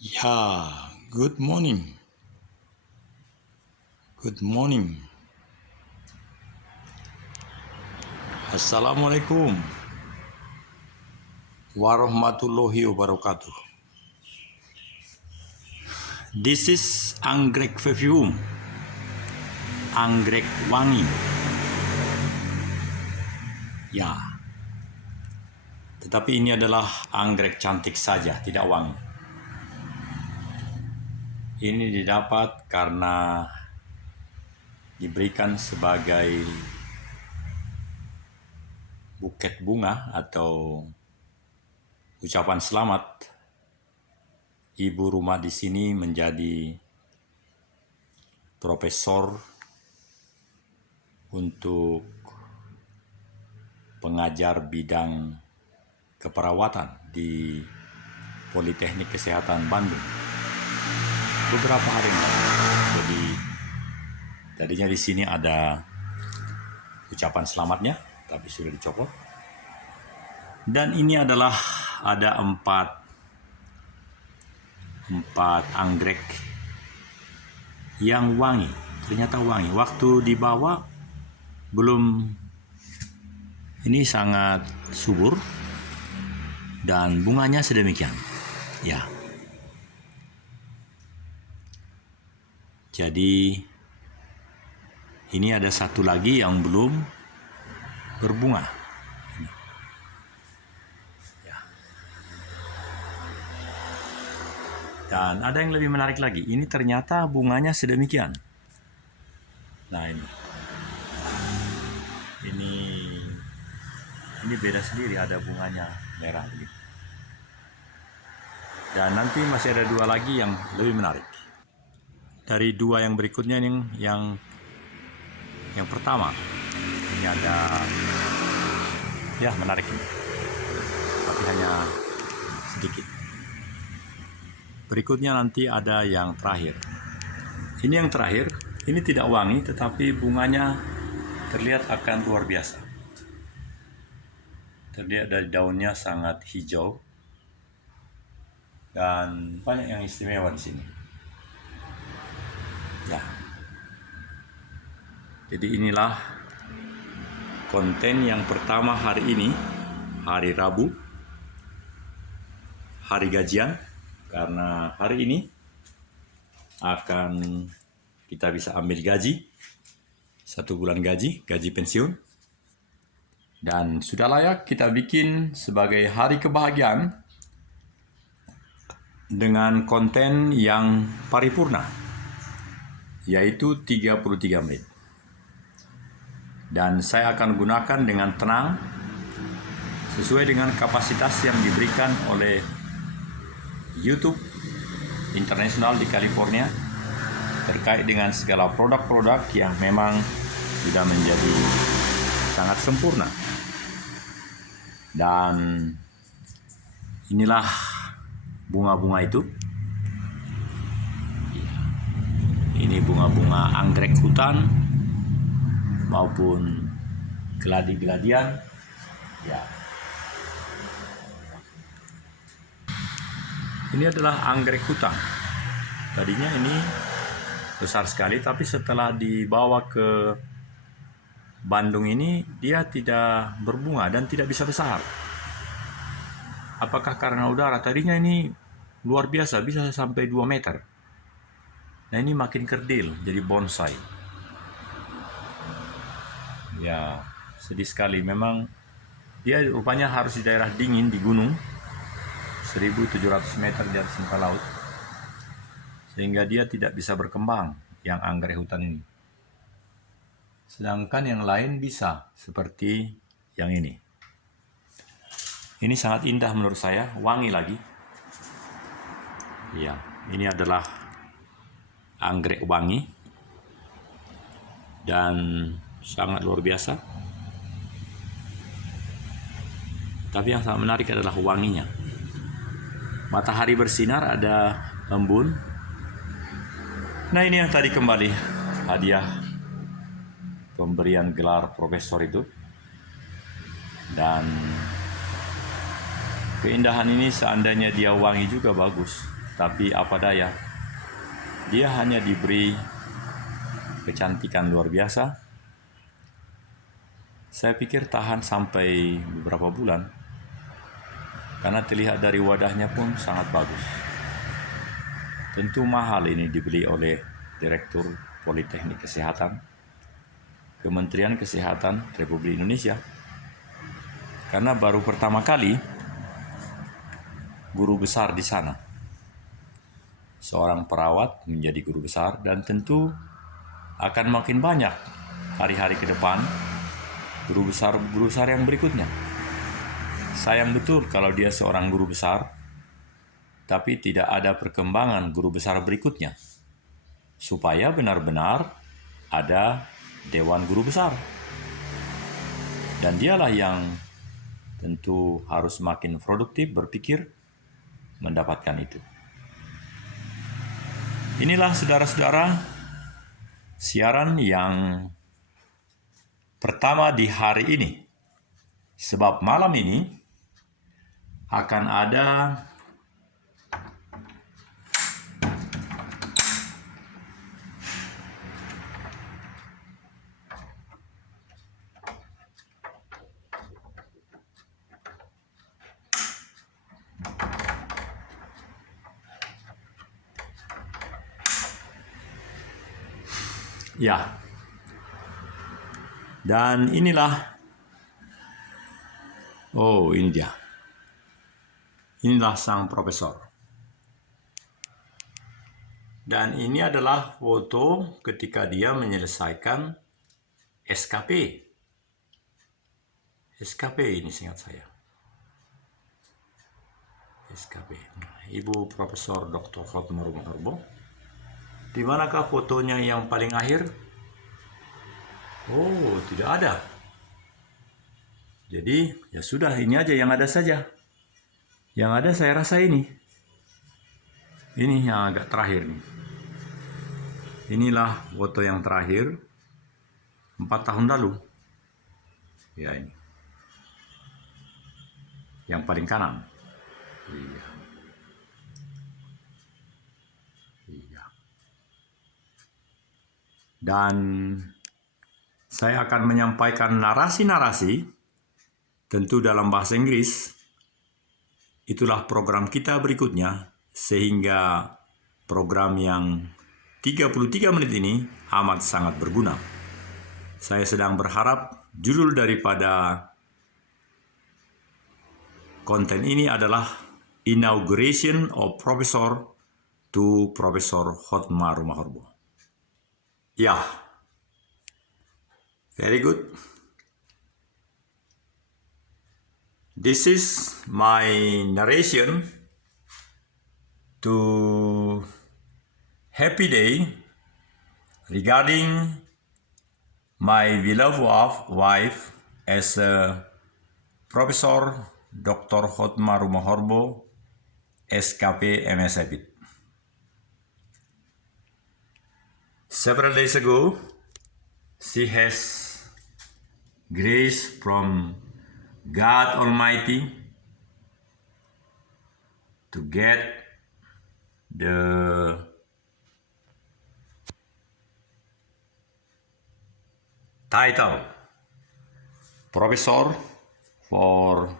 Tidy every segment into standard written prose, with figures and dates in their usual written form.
Ya, good morning. Good morning. Assalamualaikum warahmatullahi wabarakatuh. This is anggrek perfume, anggrek wangi. Ya, tetapi ini adalah anggrek cantik saja, tidak wangi. Ini didapat karena diberikan sebagai buket bunga atau ucapan selamat. Ibu rumah di sini menjadi profesor untuk pengajar bidang keperawatan di Politeknik Kesehatan Bandung beberapa hari lalu. Jadi tadinya di sini ada ucapan selamatnya, tapi sudah dicopot. Dan ini adalah ada empat anggrek yang wangi. Ternyata wangi. Waktu dibawa belum, ini sangat subur dan bunganya sedemikian. Ya. Jadi ini ada satu lagi yang belum berbunga. Ya. Dan ada yang lebih menarik lagi. Ini ternyata bunganya sedemikian. Nah ini beda sendiri, ada bunganya merah begitu. Dan nanti masih ada dua lagi yang lebih menarik. Dari dua yang berikutnya ini yang pertama ini ada menarik ini, tapi hanya sedikit. Berikutnya nanti ada yang terakhir. Ini yang terakhir, ini tidak wangi tetapi bunganya terlihat akan luar biasa. Terlihat dari daunnya sangat hijau dan banyak yang istimewa di sini. Ya. Jadi inilah konten yang pertama hari ini, hari Rabu, hari gajian, karena hari ini akan kita bisa ambil gaji, 1 bulan gaji pensiun. Dan sudah layak kita bikin sebagai hari kebahagiaan dengan konten yang paripurna, yaitu 33 menit. Dan saya akan gunakan dengan tenang sesuai dengan kapasitas yang diberikan oleh YouTube internasional di California terkait dengan segala produk-produk yang memang sudah menjadi sangat sempurna. Dan inilah bunga-bunga itu. Ini bunga-bunga anggrek hutan maupun geladi-geladian. Ya. Ini adalah anggrek hutan. Tadinya ini besar sekali, tapi setelah dibawa ke Bandung ini dia tidak berbunga dan tidak bisa besar. Apakah karena udara? Tadinya ini luar biasa, bisa sampai 2 meter. Nah ini makin kerdil, jadi bonsai. Ya, sedih sekali. Memang dia rupanya harus di daerah dingin, di gunung, 1.700 meter di atas muka laut, sehingga dia tidak bisa berkembang, yang anggrek hutan ini. Sedangkan yang lain bisa, seperti yang ini. Ini sangat indah menurut saya, wangi lagi. Ya, ini adalah anggrek wangi dan sangat luar biasa. Tapi yang sangat menarik adalah wanginya. Matahari bersinar, ada embun. Nah ini yang tadi kembali hadiah pemberian gelar profesor itu. Dan keindahan ini seandainya dia wangi juga bagus, tapi apa daya, dia hanya diberi kecantikan luar biasa. Saya pikir tahan sampai beberapa bulan, karena terlihat dari wadahnya pun sangat bagus. Tentu mahal ini dibeli oleh Direktur Politeknik Kesehatan, Kementerian Kesehatan Republik Indonesia, karena baru pertama kali guru besar di sana, seorang perawat menjadi guru besar, dan tentu akan makin banyak hari-hari ke depan guru besar yang berikutnya. Sayang betul kalau dia seorang guru besar, tapi tidak ada perkembangan guru besar berikutnya, supaya benar-benar ada Dewan Guru Besar. Dan dialah yang tentu harus makin produktif berpikir mendapatkan itu. Inilah saudara-saudara siaran yang pertama di hari ini. Sebab malam ini akan ada ya. Dan inilah, ini dia. Inilah sang profesor. Dan ini adalah foto ketika dia menyelesaikan SKP. SKP ini seingat saya. SKP. Ibu Profesor Dr. Hotmar Rumahorbo. Di manakah fotonya yang paling akhir? Oh, tidak ada. Jadi, ya sudah, ini aja yang ada saja. Yang ada saya rasa ini. Ini yang agak terakhir nih. Inilah foto yang terakhir 4 tahun lalu. Ya, ini. Yang paling kanan. Iya. Iya. Dan saya akan menyampaikan narasi-narasi, tentu dalam bahasa Inggris. Itulah program kita berikutnya, sehingga program yang 33 menit ini amat sangat berguna. Saya sedang berharap judul daripada konten ini adalah Inauguration of Professor to Profesor Hotmar Rumahorbo. Ya. Very good. This is my narration to Happy Day regarding my beloved wife as a Professor Dr. Hotmar Rumahorbo, SKP MSFIT. Several days ago, she has grace from God Almighty to get the title Professor for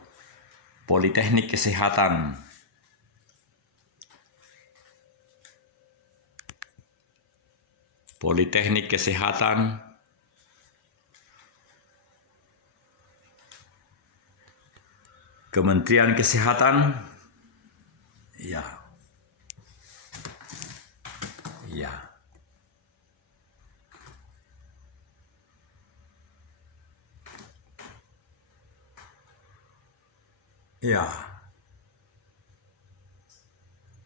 Politeknik Kesehatan. Politeknik Kesehatan Kementerian Kesehatan. Ya. Ya. Ya.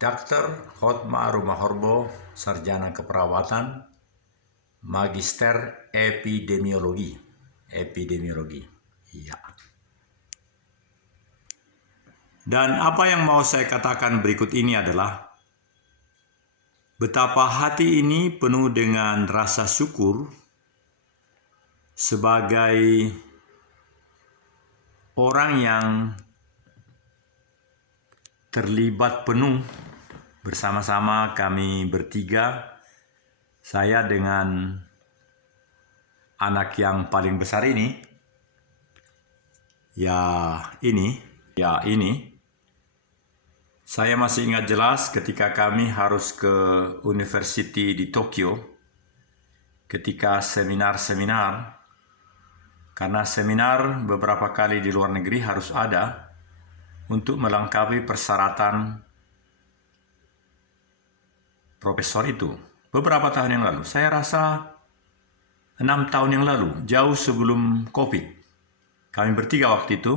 Dr. Hotmar Rumahorbo, sarjana keperawatan, magister epidemiologi. Iya. Dan apa yang mau saya katakan berikut ini adalah betapa hati ini penuh dengan rasa syukur sebagai orang yang terlibat penuh bersama-sama kami bertiga, saya dengan anak yang paling besar ini, ini. Saya masih ingat jelas ketika kami harus ke university di Tokyo, ketika seminar, karena seminar beberapa kali di luar negeri harus ada untuk melengkapi persyaratan profesor itu. Beberapa tahun yang lalu, saya rasa 6 tahun yang lalu, jauh sebelum COVID. Kami bertiga waktu itu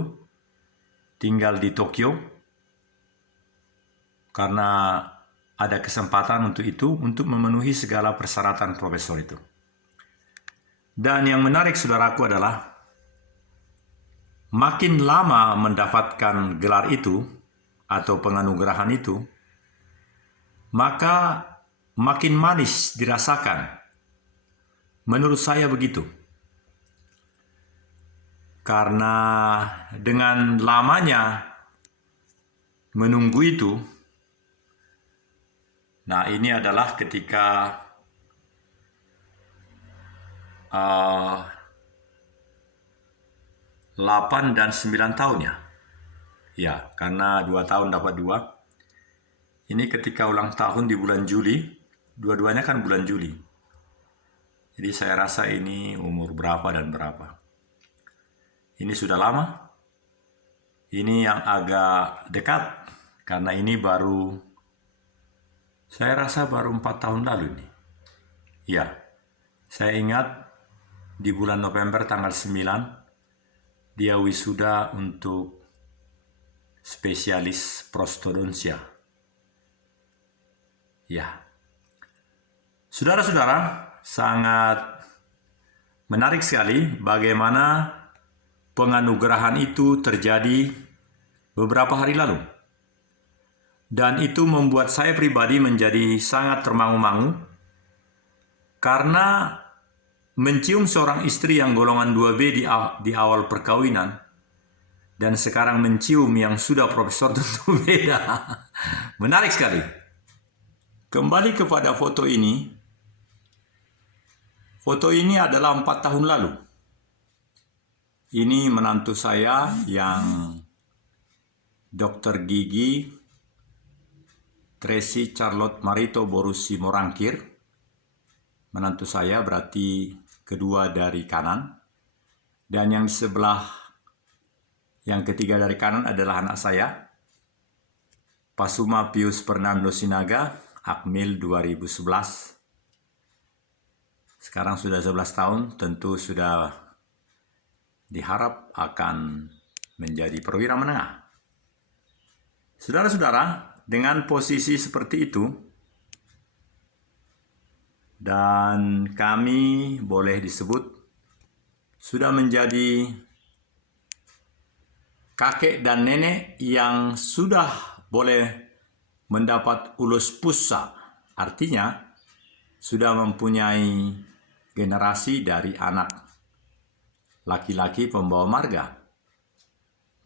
tinggal di Tokyo karena ada kesempatan untuk itu, untuk memenuhi segala persyaratan profesor itu. Dan yang menarik saudaraku adalah makin lama mendapatkan gelar itu atau penganugerahan itu, maka makin manis dirasakan. Menurut saya begitu. Karena dengan lamanya menunggu itu, nah ini adalah ketika 8 dan 9 tahun ya. Ya, karena 2 tahun dapat 2. Ini ketika ulang tahun di bulan Juli, dua-duanya kan bulan Juli. Jadi saya rasa ini umur berapa dan berapa. Ini sudah lama. Ini yang agak dekat, karena ini baru, saya rasa baru 4 tahun lalu nih. Ya, saya ingat di bulan November tanggal 9, dia wisuda untuk spesialis prostodontia. Ya, saudara-saudara, sangat menarik sekali bagaimana penganugerahan itu terjadi beberapa hari lalu. Dan itu membuat saya pribadi menjadi sangat termangu-mangu karena mencium seorang istri yang golongan 2B di awal perkawinan dan sekarang mencium yang sudah profesor tentu beda. Menarik sekali. Kembali kepada foto ini. Foto ini adalah 4 tahun lalu. Ini menantu saya yang Dr. Gigi Tracy Charlotte Marito Borusi Morangkir. Menantu saya berarti kedua dari kanan. Dan yang di sebelah, yang ketiga dari kanan adalah anak saya, Pasuma Pius Fernando Sinaga, Akmil 2011. Sekarang sudah 11 tahun, tentu sudah diharap akan menjadi perwira menengah. Saudara-saudara, dengan posisi seperti itu, dan kami boleh disebut sudah menjadi kakek dan nenek yang sudah boleh mendapat ulus pusa, artinya sudah mempunyai generasi dari anak laki-laki pembawa marga.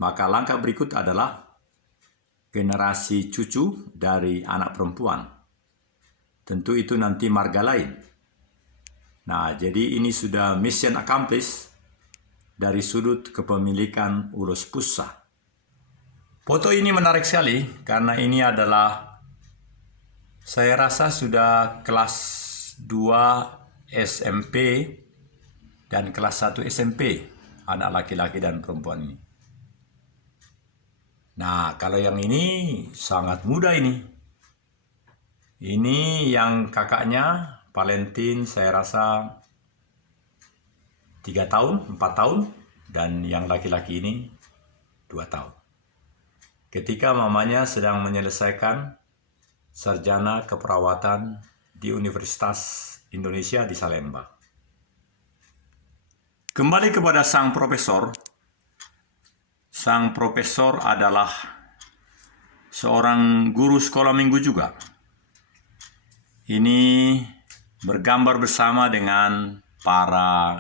Maka langkah berikut adalah generasi cucu dari anak perempuan. Tentu itu nanti marga lain. Nah, jadi ini sudah mission accomplished dari sudut kepemilikan ulus pusa. Foto ini menarik sekali karena ini adalah, saya rasa sudah kelas 2 SMP dan kelas 1 SMP, anak laki-laki dan perempuan ini. Nah, kalau yang ini sangat muda ini. Ini yang kakaknya, Valentin, saya rasa 3 tahun, 4 tahun, dan yang laki-laki ini 2 tahun. Ketika mamanya sedang menyelesaikan sarjana keperawatan di Universitas Indonesia di Salemba. Kembali kepada sang profesor. Sang profesor adalah seorang guru sekolah minggu juga. Ini bergambar bersama dengan para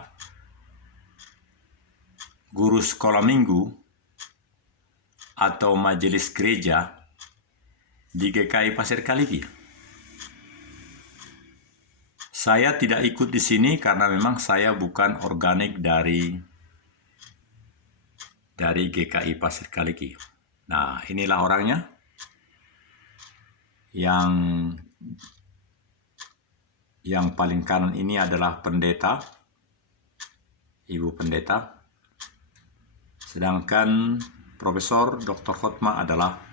guru sekolah minggu atau majelis gereja di GKI Pasir Kaliki. Saya tidak ikut di sini karena memang saya bukan organik dari GKI Pasir Kaliki. Nah, inilah orangnya. Yang paling kanan ini adalah pendeta, Ibu Pendeta. Sedangkan Profesor Dr. Hotma adalah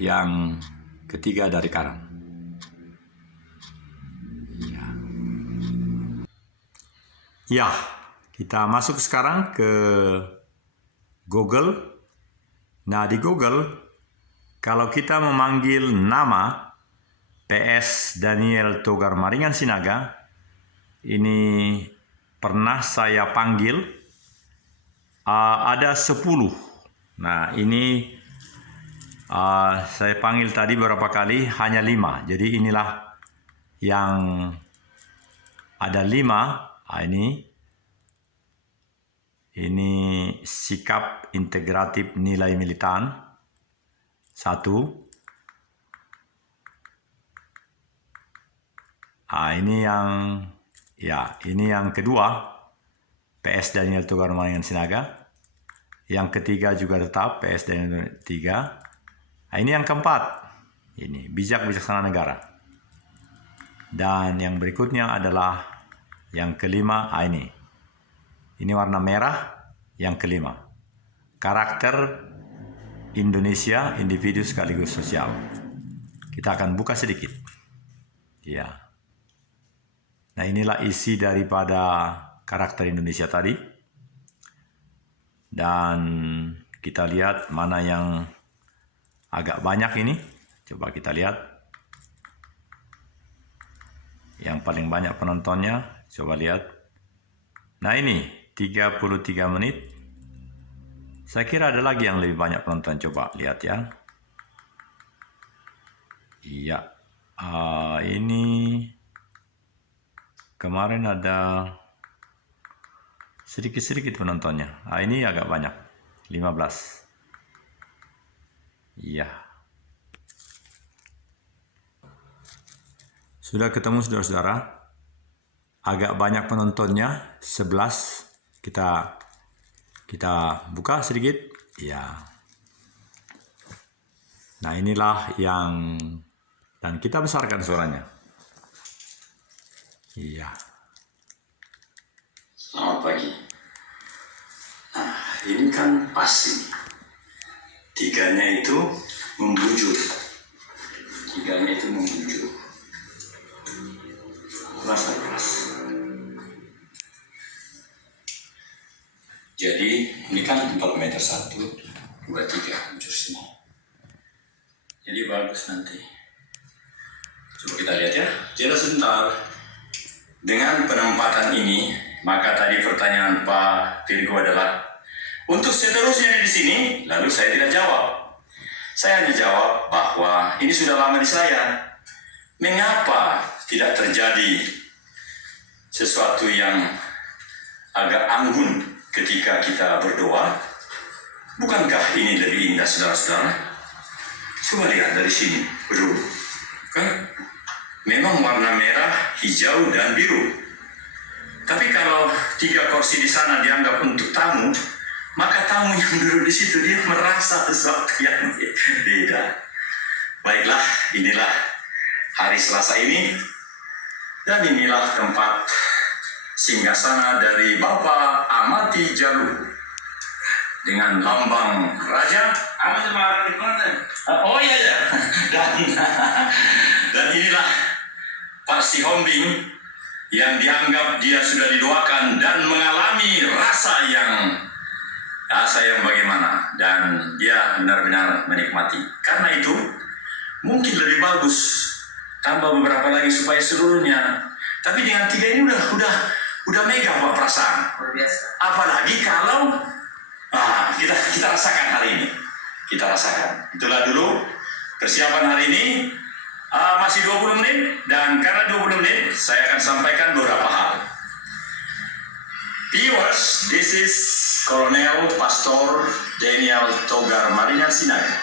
yang ketiga dari kanan. Ya, kita masuk sekarang ke Google. Nah, di Google, kalau kita memanggil nama PS Daniel Togar Maringan Sinaga, ini pernah saya panggil, ada 10. Nah, ini saya panggil tadi beberapa kali, hanya 5. Jadi inilah yang ada 5. Ini sikap integratif nilai militan 1. Ini yang kedua, PS Daniel Togar Maringan Sinaga. Yang ketiga juga tetap PS Daniel 3. Ini yang keempat, ini bijak bijaksana negara. Dan yang berikutnya adalah yang kelima, ini warna merah, yang kelima, karakter Indonesia, individu sekaligus sosial. Kita akan buka sedikit. Ya. Nah, inilah isi daripada karakter Indonesia tadi. Dan kita lihat mana yang agak banyak ini. Coba kita lihat. Yang paling banyak penontonnya, coba lihat. Nah, ini 33 menit. Saya kira ada lagi yang lebih banyak penonton. Coba lihat ya. Iya. Ini kemarin ada sedikit-sedikit penontonnya. Ini agak banyak, 15. Iya. Sudah ketemu saudara-saudara. Agak banyak penontonnya, 11. Kita buka sedikit. Ya. Nah, inilah yang, dan kita besarkan suaranya. Iya. Selamat pagi. Nah, ini kan pas ini. 3-nya itu membujur. Keras. Jadi ini kan 4 meter 1, 2, 3 bujur sini. Jadi bagus nanti. Coba kita lihat ya. Jeda sebentar. Dengan penempatan ini, maka tadi pertanyaan Pak Virgo adalah, untuk seterusnya di sini, lalu saya tidak jawab. Saya hanya jawab bahwa ini sudah lama di saya. Mengapa tidak terjadi sesuatu yang agak anggun ketika kita berdoa? Bukankah ini lebih indah, saudara-saudara? Coba lihat dari sini, berdua. Kan? Memang warna merah, hijau, dan biru. Tapi kalau 3 kursi di sana dianggap untuk tamu, maka tamu yang duduk di situ dia merasa sesuatu yang beda. Baiklah, inilah hari Selasa ini, dan inilah tempat singgasana dari Bapak Amati Jalu dengan lambang raja. Oh iya ya. Dan inilah Pak Sihombing yang dianggap dia sudah didoakan dan mengalami rasa yang bagaimana, dan dia benar-benar menikmati. Karena itu mungkin lebih bagus tambah beberapa lagi supaya seluruhnya. Tapi dengan 3 ini udah mega Pak perasaan. Apalagi kalau kita rasakan hari ini. Kita rasakan. Itulah dulu persiapan hari ini. Masih 20 menit, dan karena 20 menit saya akan sampaikan beberapa hal. Viewers, this is Colonel Pastor Daniel Togar Maringan Sinaga.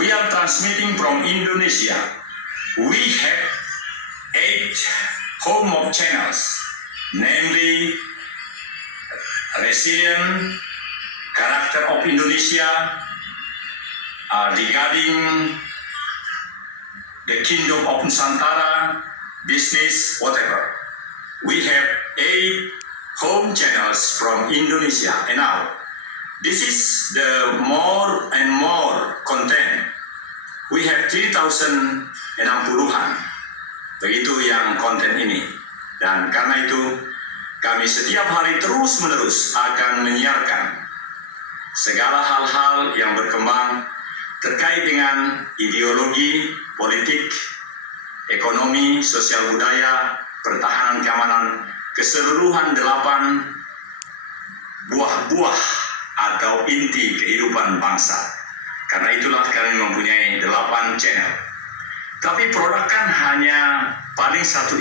We are transmitting from Indonesia. We have 8 home of channels, namely Resilient, Character of Indonesia, regarding the Kingdom of Nusantara, business, whatever. We have 8 home channels from Indonesia, and now this is the more and more content. We have 3,060-an. Begitu yang konten ini. Dan karena itu kami setiap hari terus-menerus akan menyiarkan segala hal-hal yang berkembang terkait dengan ideologi, politik, ekonomi, sosial budaya, pertahanan keamanan, keseluruhan 8 buah-buah atau inti kehidupan bangsa. Karena itulah kami mempunyai 8 channel. Tapi produk kan hanya paling satu